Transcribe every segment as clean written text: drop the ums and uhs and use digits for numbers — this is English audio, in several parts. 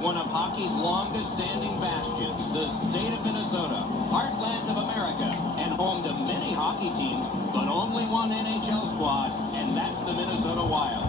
one of hockey's longest-standing bastions, the state of Minnesota, heartland of America, and home to many hockey teams, but only one NHL squad, and that's the Minnesota Wild.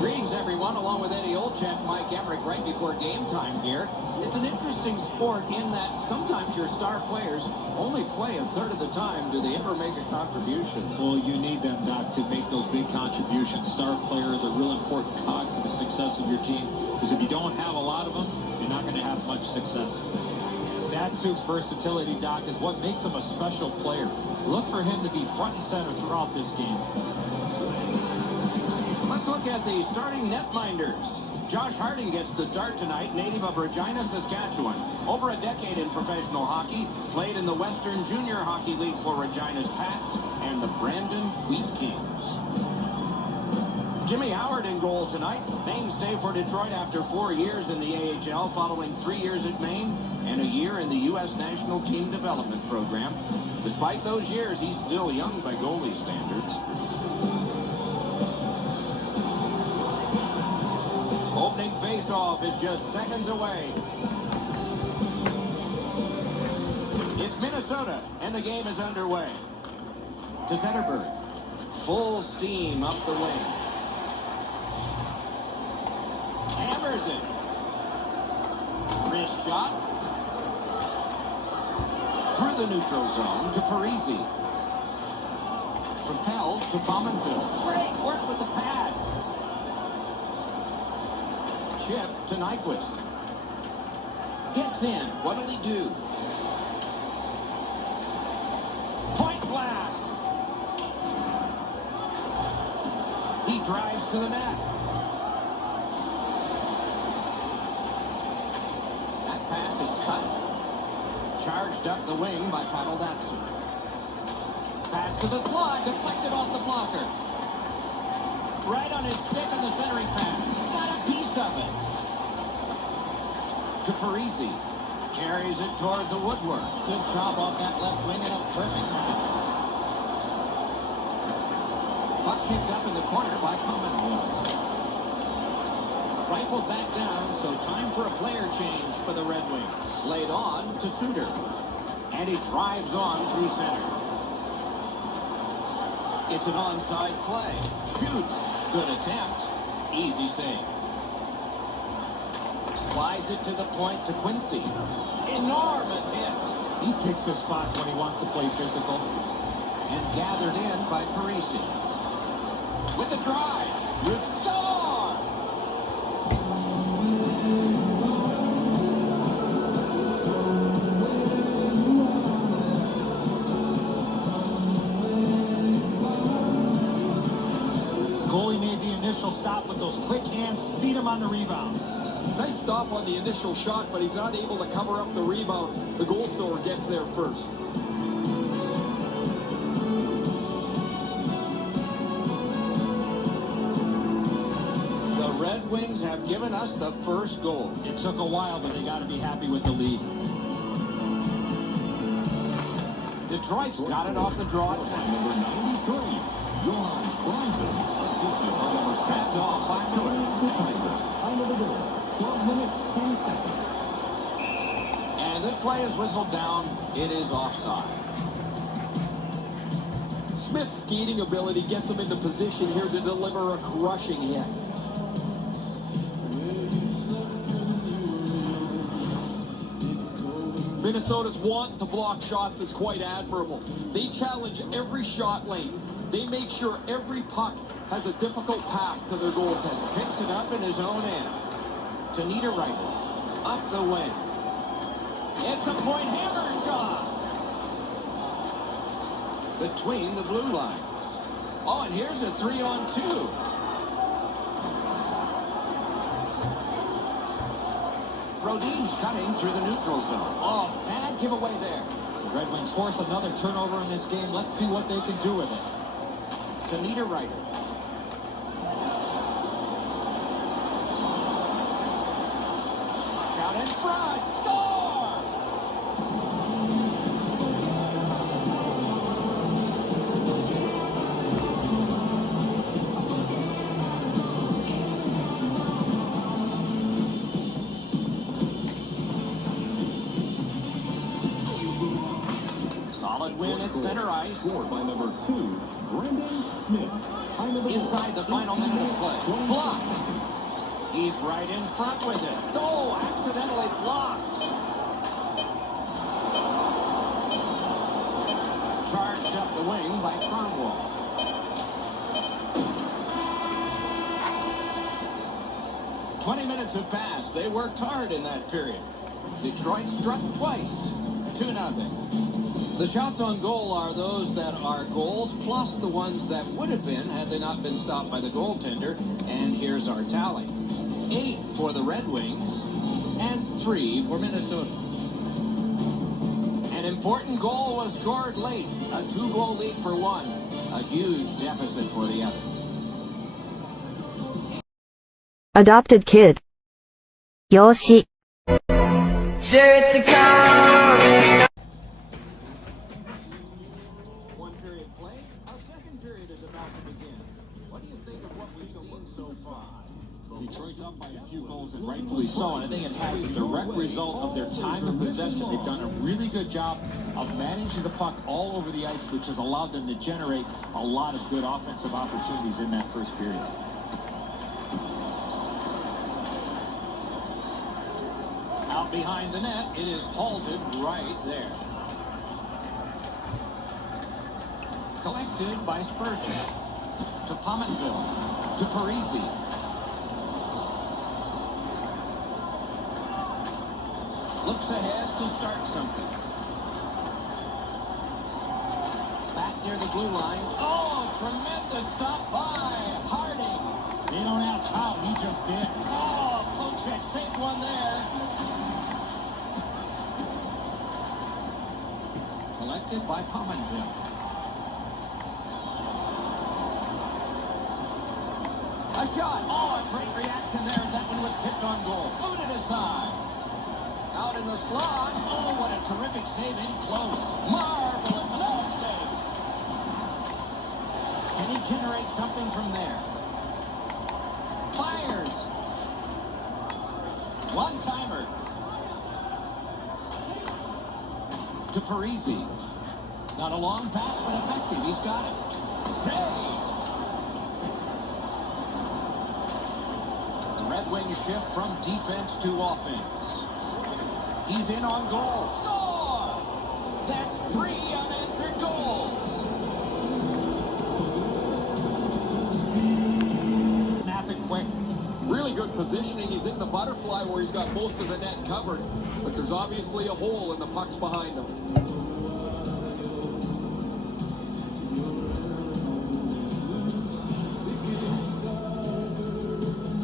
Greetings, everyone, along with Eddie Olczyk, Mike Emmerich, right before game time here. It's an interesting sport in that sometimes your star players only play a third of the time. Do they ever make a contribution? Well, you need them, Doc, to make those big contributions. Star players are a real important cog to the success of your team, because if you don't have a lot of them, you're not going to have much success. Datsuk's versatility, Doc, is what makes him a special player. Look for him to be front and center throughout this game. Let's look at the starting netminders. Josh Harding gets the start tonight, native of Regina, Saskatchewan. Over a decade in professional hockey, played in the Western Junior Hockey League for Regina's Pats and the Brandon Wheat Kings. Jimmy Howard in goal tonight. Mainstay for Detroit after 4 years in the AHL, following 3 years at Maine and a year in the U.S. National Team Development Program. Despite those years, he's still young by goalie standards. Opening face-off is just seconds away. It's Minnesota, and the game is underway. To Zetterberg. Full steam up the wing. Hammers it. Wrist shot. Through the neutral zone to Parisi. Propelled to Pominville. Great work with the pad. Chip to Nyquist. Gets in. What'll he do? Point blast. He drives to the net. That pass is cut. Charged up the wing by Pavel Datsuk. Pass to the slot. Deflected off the blocker. Right on his stick on the centering pass. Got a piece of it. To Parisi. Carries it toward the woodwork. Good job off that left wing and a perfect pass. Puck picked up in the corner by Pominville. Rifled back down, so time for a player change for the Red Wings. Laid on to Suter. And he drives on through center. It's an onside play. Shoots. Good attempt. Easy save. Slides it to the point to Quincy. Enormous hit. He picks his spots when he wants to play physical. And gathered in by Parisi. With a drive. Score! Goalie made the initial stop with those quick hands, speed him on the rebound. Nice stop on the initial shot, but he's not able to cover up the rebound. The goal scorer gets there first. The Red Wings have given us the first goal. It took a while, but they got to be happy with the lead. Detroit's got it off the draw at center. Number 93, Johan Bronson, assisted by number 7. Trapped off by Miller. Time of the goal, 12 minutes, 10 seconds. And this play is whistled down. It is offside. Smith's skating ability gets him into position here to deliver a crushing hit. Minnesota's want to block shots is quite admirable. They challenge every shot lane. They make sure every puck has a difficult path to their goaltender. Picks it up in his own end. To Niederreiter. Up the wing. It's a point hammer shot. Between the blue lines. Oh, and here's a 3-on-2. Brodin's cutting through the neutral zone. Oh, bad giveaway there. The Red Wings force another turnover in this game. Let's see what they can do with it. To Niederreiter. Out in front. Score! solid win at center ice. Scored by number 2, Brendan Smith. Time of the Inside the final minute of play. Blocked. He's right in front with it. Oh, accidentally blocked. Charged up the wing by Cromwell. "20 minutes have passed. They worked hard in that period. Detroit struck twice. 2-0. The shots on goal are those that are goals, plus the ones that would have been had they not been stopped by the goaltender. And here's our tally. 8 for the Red Wings and 3 for Minnesota. An important goal was scored late. A 2-goal lead for one. A huge deficit for the other. Adopted kid. 養子 One period played, a second period is about to begin. What do you think of what we've seen so far? Detroit's up by a few goals, and rightfully so. And I think it has a direct result of their time of possession. They've done a really good job of managing the puck all over the ice, which has allowed them to generate a lot of good offensive opportunities in that first period. Out behind the net, it is halted right there. Collected by Spurgeon. To Pominville. To Parisi. Looks ahead to start something. Back near the blue line. Oh, tremendous stop by Harding. They don't ask how, he just did. Oh, Pocek saved one there. Collected by Pominville. A shot. Oh, a great reaction there as that one was tipped on goal. Booted aside. Out in the slot. Oh, what a terrific save in close. Marvelous. Another save. Can he generate something from there? Fires. One-timer. To Parisi. Not a long pass, but effective. He's got it. Save. The Red Wings shift from defense to offense. He's in on goal. Score! That's 3 unanswered goals. Snap it quick. Really good positioning. He's in the butterfly where he's got most of the net covered, but there's obviously a hole and the puck's behind him.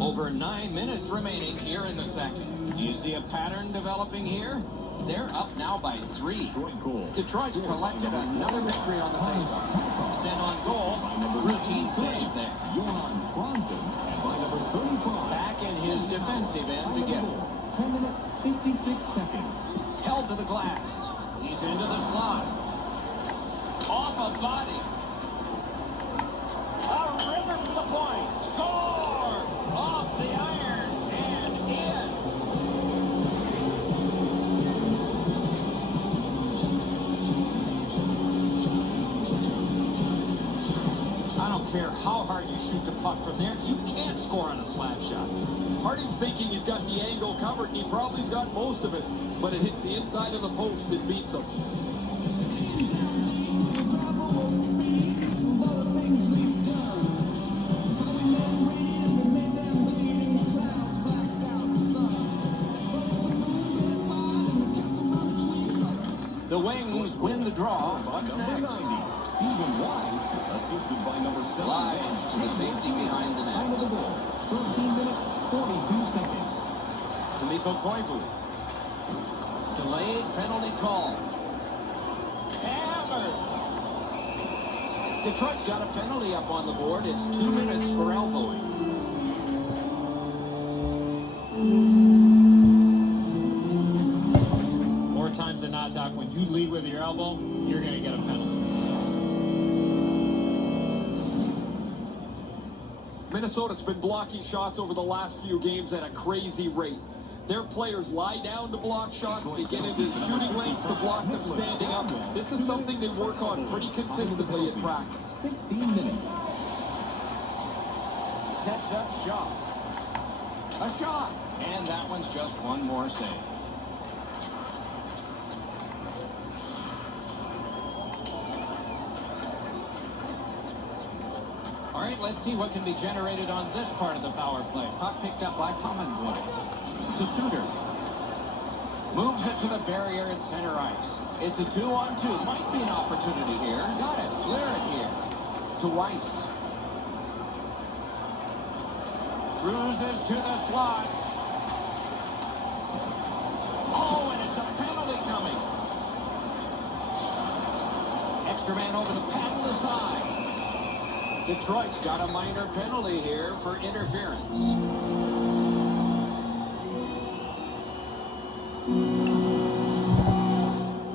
Over 9 minutes remaining here in the second. Do you see a pattern developing here? They're up now by 3. Detroit's collected another victory on the faceoff. Sent on goal. Routine save there. Back in his defensive end to get it. 10 minutes, 56 seconds. Held to the glass. He's into the slot. Off a body. A ripper from the point. Score! Off the iron and in. I don't care how hard you shoot the puck from there, you can't score on a slap shot. Harding's thinking he's got the angle covered, and he probably's got most of it, but it hits the inside of the post and beats him. The Wings win the draw. What's next? Assisted by number 7. Slides to the safety behind the Time of the net. goal, 13 minutes, 42 seconds. To Mikko Koivu. Delayed penalty call. Hammered. Detroit's got a penalty up on the board. It's 2 minutes for elbowing. More times than not, Doc, when you lead with your elbow, you're going to get a penalty. Minnesota's been blocking shots over the last few games at a crazy rate. Their players lie down to block shots. They get into shooting lanes to block them standing up. This is something they work on pretty consistently at practice. 16 minutes. Sets up shot. A shot. And that one's just one more save. All right, let's see what can be generated on this part of the power play. Puck picked up by Pomeroy. To Suter. Moves it to the barrier at center ice. It's a 2-on-2. Might be an opportunity here. Got it. Clear it here. To Weiss. Cruises to the slot. Oh, and it's a penalty coming. Extra man over the paddle aside. Detroit's got a minor penalty here for interference.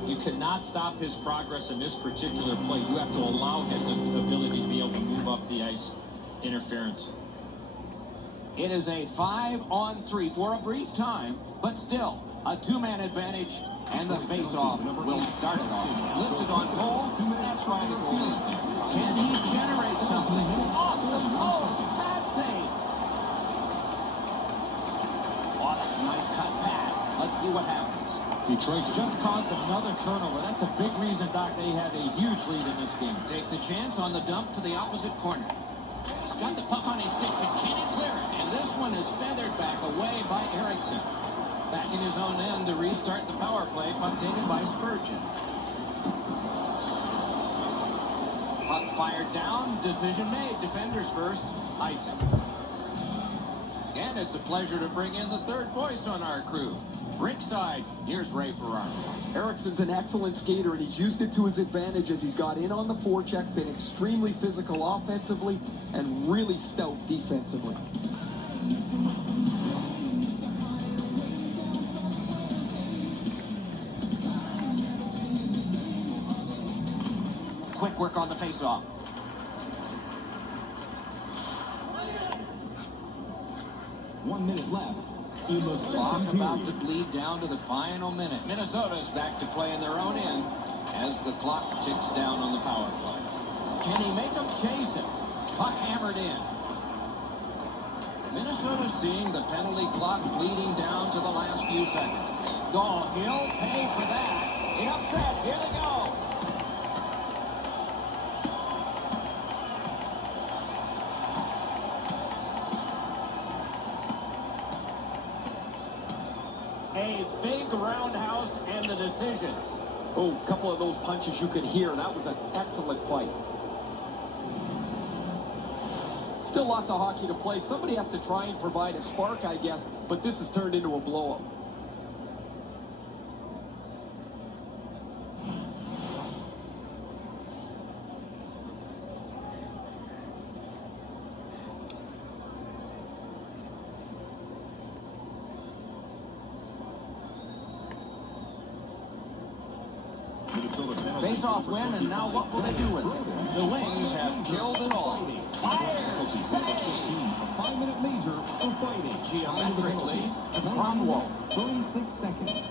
You cannot stop his progress in this particular play. You have to allow him the ability to be able to move up the ice. Interference. It is a 5-on-3 for a brief time, but still a two-man advantage, and the face-off will start it off. Lifted on goal, that's why the goalie's there. Can he generate something? Off the post, that save. Oh, that's a nice cut pass. Let's see what happens. Detroit's just caused another turnover. That's a big reason, Doc, they have a huge lead in this game. Takes a chance on the dump to the opposite corner. He's got the puck on his stick, but can he clear it? And this one is feathered back away by Eriksson. Back in his own end to restart the power play. Puck taken by Spurgeon. Puck fired down. Decision made. Defenders first. Icing. And it's a pleasure to bring in the third voice on our crew. Ringside, here's Ray Ferraro. Eriksson's an excellent skater, and he's used it to his advantage as he's got in on the forecheck, been extremely physical offensively, and really stout defensively. Quick work on the faceoff. One minute left. Clock about to bleed down to the final minute. Minnesota's back to play in their own end as the clock ticks down on the power play. Can he make them chase him? Puck hammered in. Minnesota seeing the penalty clock bleeding down to the last few seconds. Oh, he'll pay for that. Enough said. Here they go. A big roundhouse and the decision. Oh, a couple of those punches you could hear. That was an excellent fight. Still lots of hockey to play. Somebody has to try and provide a spark, I guess, but this has turned into a blowout. Face-off win, and now what will they do with it? The Wings have killed it all. Fires! A 5-minute major for fighting. Geometrically to Cromwell. 36 seconds.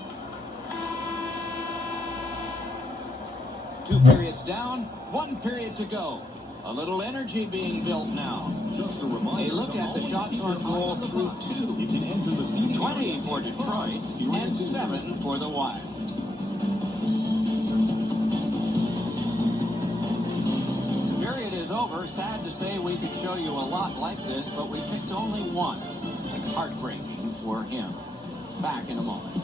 2 periods down, 1 period to go. A little energy being built now. Just a reminder. A look at the shots on goal through 2. You can enter the seating 20 for Detroit and 7 for the Wild. Period is over. Sad to say we could show you a lot like this, but we picked only one. Heartbreaking for him. Back in a moment.